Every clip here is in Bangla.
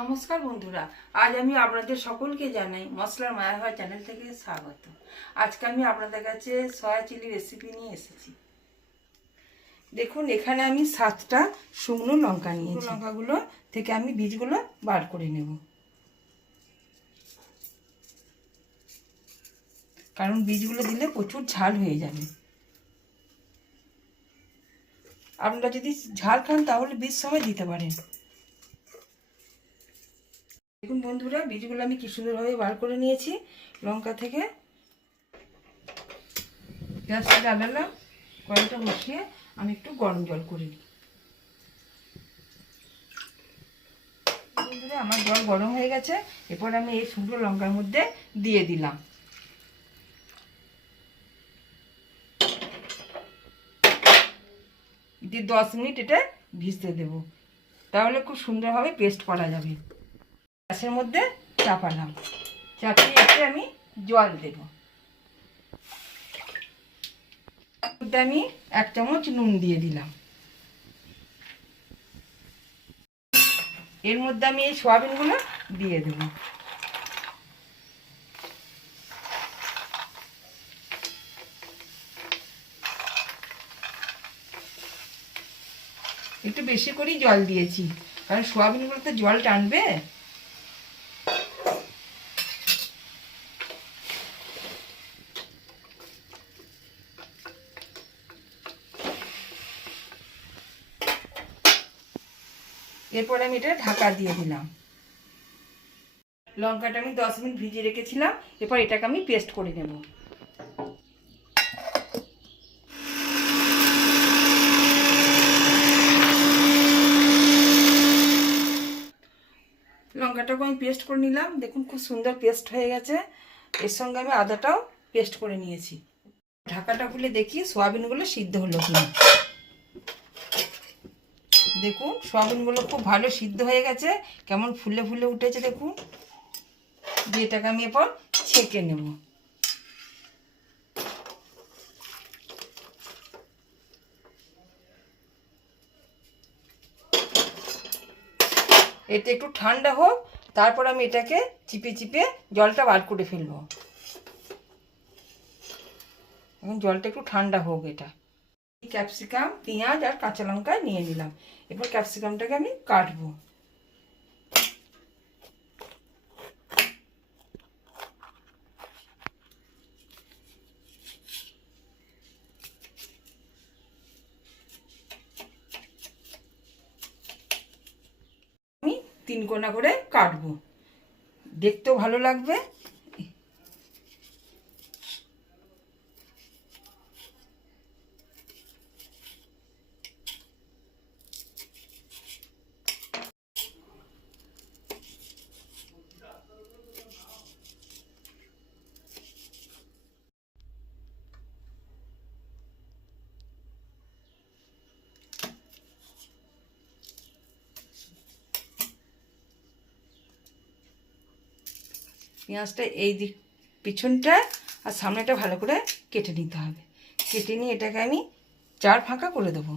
নমস্কার বন্ধুরা, আজ আমি আপনাদের সকলকে জানাই মশলার মায়াভার চ্যানেল থেকে স্বাগত। আজকে আমি আপনাদের কাছে সয়া চিলি রেসিপি নিয়ে এসেছি। দেখুন, এখানে আমি 7টা শুকনো লঙ্কা নিয়েছি। লঙ্কাগুলো থেকে আমি বীজগুলো বার করে নেব, কারণ বীজগুলো দিলে প্রচুর ঝাল হয়ে যাবে। আপনারা যদি ঝাল খান তাহলে বীজ সময় দিতে পারেন। দেখুন বন্ধুরা, বীজগুলো আমি কি সুন্দরভাবে বার করে নিয়েছি লঙ্কা থেকে। গ্যাসটা জ্বালালাম, কড়াইটা বসিয়ে আমি একটু গরম জল করে নিই। বন্ধুরা, আমার জল গরম হয়ে গেছে। এরপর আমি এই শুকনো লঙ্কার মধ্যে দিয়ে দিলাম। দিয়ে 10 মিনিট এটা ভিজতে দেব, তাহলে খুব সুন্দরভাবে পেস্ট করা যাবে। গ্যাসের মধ্যে চাপালাম, চাপিয়ে এসে আমি জল দেব। আমি 1 চামচ নুন দিয়ে দিলাম। এর মধ্যে আমি এই সয়াবিনগুলো দিয়ে দেব। একটু বেশি করেই জল দিয়েছি, কারণ সয়াবিনগুলো তো জল টানবে। এরপর আমি এটা ঢাকা দিয়ে দিলাম। লঙ্কাটা আমি 10 মিনিট ভিজিয়ে রেখেছিলাম। এরপর এটাকে আমি পেস্ট করে নেব। লঙ্কাটাকে আমি পেস্ট করে নিলাম। দেখুন, খুব সুন্দর পেস্ট হয়ে গেছে। এর সঙ্গে আমি আদাটাও পেস্ট করে নিয়েছি। ঢাকাটা খুলে দেখি সয়াবিনগুলো সিদ্ধ হলো কিনা। দেখুন, সয়াবিনগুলো খুব ভালো সিদ্ধ হয়ে গেছে, কেমন ফুলে ফুলে উঠেছে দেখুন। দিয়ে এটাকে আমি এরপর ছেঁকে নেব। এটা একটু ঠান্ডা হোক, তারপর আমি এটাকে চিপে চিপে জলটা বার করে ফেলবো। এখন জলটা একটু ঠান্ডা হোক। এটা ক্যাপসিকাম, পেঁয়াজ আর কাঁচা লঙ্কা নিয়ে নিলাম। এরপর ক্যাপসিকামটাকে আমি কাটবো। আমি 3 কোনা করে কাটবো, দেখতেও ভালো লাগবে। পেঁয়াজটা এই দিক পিছনটা আর সামনেটা ভালো করে কেটে নিতে হবে। কেটে নিয়ে এটাকে আমি 4 ফাঁকা করে দেবো।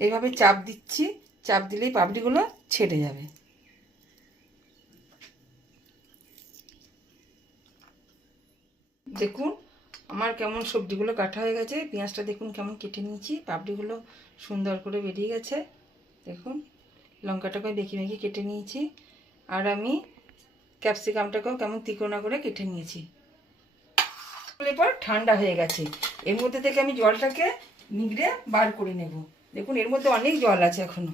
এইভাবে চাপ দিচ্ছি, চাপ দিলেই পাপড়িগুলো ছেড়ে যাবে। দেখুন, আমার কেমন সবজিগুলো কাটা হয়ে গেছে। পেঁয়াজটা দেখুন কেমন কেটে নিয়েছি, পাপড়িগুলো সুন্দর করে বেরিয়ে গেছে। দেখুন, লঙ্কাটাকেও বেঁকে বেঁকে কেটে নিয়েছি। আর আমি ক্যাপসিকামটাকেও কেমন তিকোনা করে কেটে নিয়েছি। এরপর ঠান্ডা হয়ে গেছে। এর মধ্যে থেকে আমি জলটাকে নিগড়ে বার করে নেব। দেখুন, এর মধ্যে অনেক জল আছে এখনো।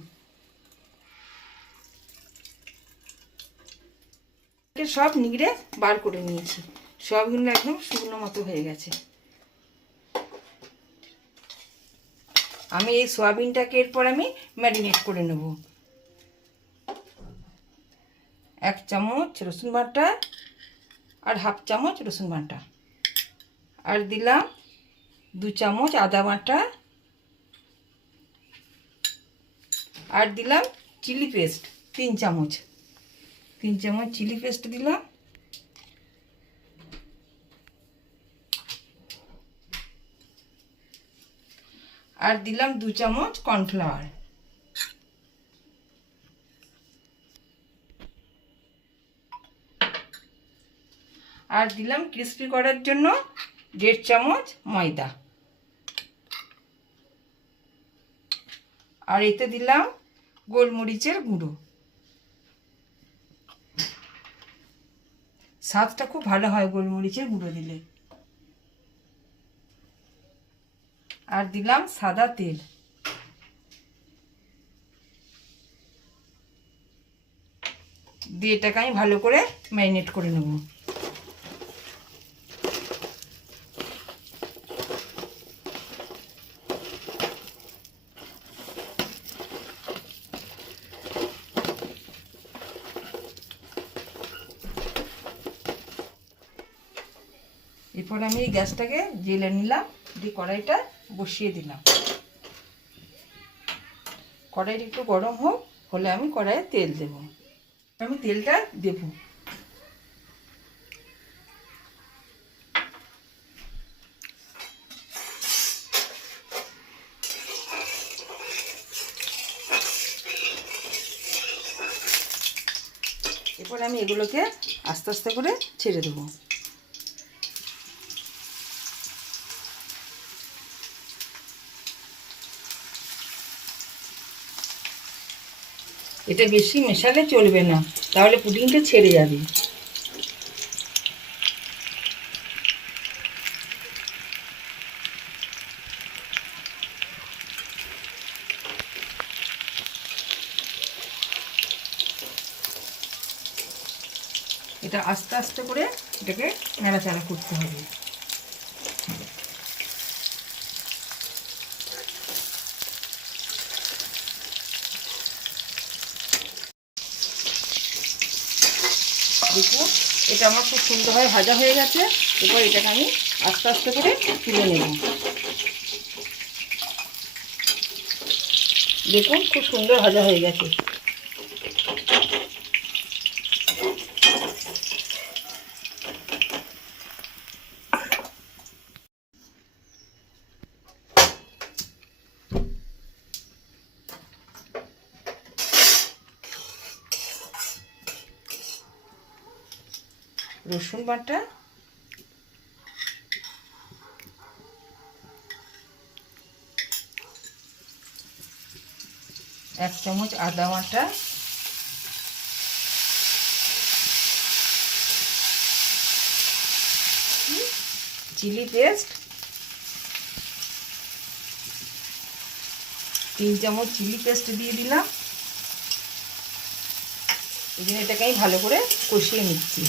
সব নিগড়ে বার করে নিয়েছি। সবগুলো একদম শুকনো মতো হয়ে গেছে। আমি এই সয়াবিনটাকে এরপর আমি ম্যারিনেট করে নেব। 1 চামচ রসুন বাটা আর 1/2 চামচ রসুন বাটা, আর দিলাম 2 চামচ আদা বাটা, আর দিলাম চিলি পেস্ট 3 চামচ। 3 চামচ চিলি পেস্ট দিলাম। আর দিলাম 2 চামচ কর্নফ্লাওয়ার। আর দিলাম ক্রিস্পি করার জন্য 1.5 চামচ ময়দা। আর এতে দিলাম গোলমরিচের গুঁড়ো। স্বাদটা খুব ভালো হয় গোলমরিচের গুঁড়ো দিলে। আর দিলাম সাদা তেল। দিয়ে এটাকে আমি ভালো করে ম্যারিনেট করে নেব। এরপর আমি এই গ্যাসটাকে জ্বেলে নিলাম, দিয়ে কড়াইটা বসিয়ে দিলাম। কড়াইটা একটু গরম হোক, হলে আমি কড়াইয়ে তেল দেব। আমি তেলটা দেব। এরপর আমি এগুলোকে আস্তে আস্তে করে ছেড়ে দেবো। এটা বেশি মেশালে চলবে না, তাহলে পুডিংটা ছেড়ে যাবে। এটা আস্তে আস্তে করে এটাকে নাড়াচাড়া করতে হবে। দেখুন এটা আমার খুব সুন্দরভাবে ভাজা হয়ে গেছে। এরপর এটাকে আমি আস্তে আস্তে করে তুলে নেব। দেখুন খুব সুন্দর ভাজা হয়ে গেছে। রসুন বাটা, এক চামচ আদা বাটা, চিলি পেস্ট 3 চামচ চিলি পেস্ট দিয়ে দিলাম। এই জন্য এটাকে আমি ভালো করে কষিয়ে নিচ্ছি।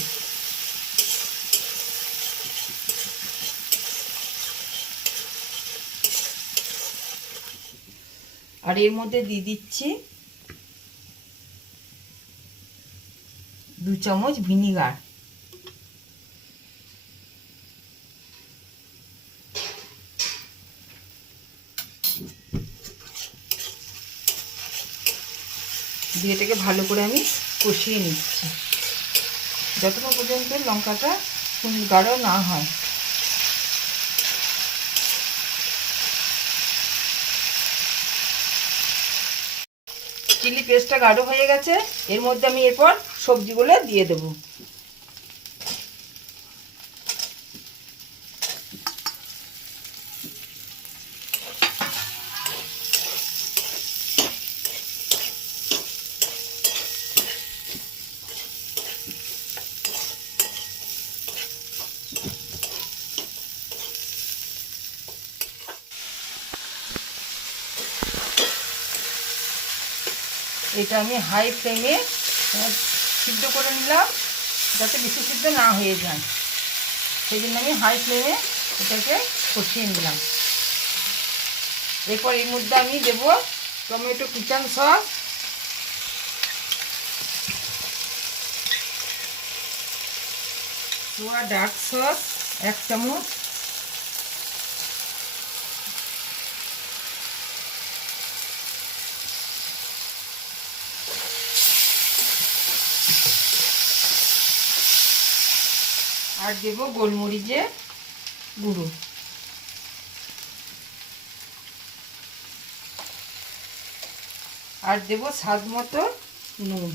আর এর মধ্যে দিয়ে দিচ্ছি 2 চামচ ভিনিগার। দিয়ে এটাকে ভালো করে আমি কষিয়ে নিচ্ছি যতক্ষণ পর্যন্ত লঙ্কাটা গাঢ় না হয়। চিলি পেস্টটা গাঢ় হয়ে গেছে, এর মধ্যে আমি এরপর সবজিগুলো দিয়ে দেব। এটা আমি হাই ফ্লেমে সিদ্ধ করে নিলাম, যাতে বেশি সিদ্ধ না হয়ে যায়। সেই জন্য আমি হাই ফ্লেমে এটাকে কষিয়ে নিলাম। এরপর এর মধ্যে আমি দেব টমেটো কিচেন সস, সোয়া ডার্ক সস 1 চামচ, আর দেবো গোলমরিচের গুঁড়ো, আর দেবো স্বাদ মতো নুন।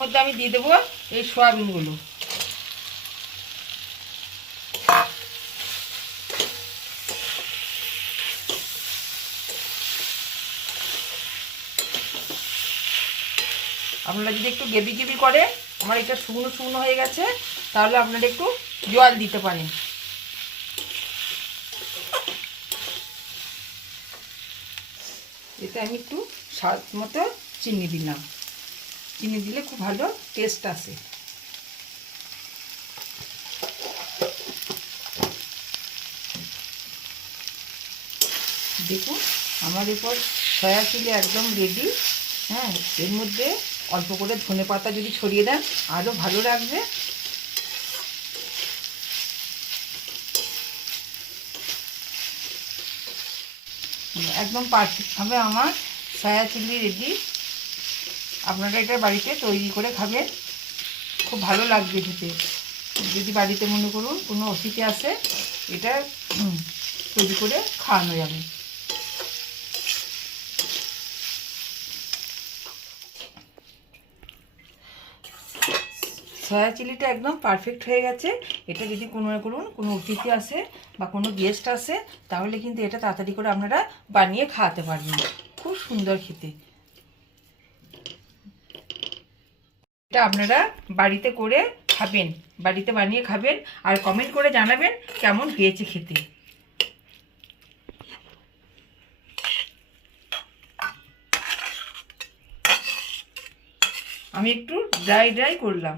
মধ্যে আমি দিয়ে দেবো এই সয়াবিনগুলো। আপনারা যদি একটু গ্রেভি গ্রেভি করে, আমার এটা শুকনো শুকনো হয়ে গেছে, তাহলে আপনারা একটু জল দিতে পারেন। এতে আমি একটু স্বাদ মতো চিনি দিলাম, চিনি দিলে খুব ভালো টেস্ট আসে। দেখুন আমার এরপর সয়া চিলি একদম রেডি। হ্যাঁ, এর মধ্যে অল্প করে ধনেপাতা যদি ছড়িয়ে দেন আরও ভালো লাগবে। একদম পারফেক্টভাবে আমার সয়া চিলি রেডি। আপনারা এটা বাড়িতে তৈরি করে খাবেন, খুব ভালো লাগবে খেতে। যদি বাড়িতে মনে করুন কোনো অতিথি আসে, এটা তৈরি করে খাওয়ানো যাবে। সয়া চিলিটা একদম পারফেক্ট হয়ে গেছে। এটা যদি কোনো অতিথি আসে বা কোনো গেস্ট আসে, তাহলে কিন্তু এটা তাড়াতাড়ি করে আপনারা বানিয়ে খাওয়াতে পারবেন, খুব সুন্দর খেতে। এটা আপনারা বাড়িতে করে খাবেন, বাড়িতে বানিয়ে খাবেন, আর কমেন্ট করে জানাবেন কেমন হয়েছে খেতে। আমি একটু ড্রাই করলাম।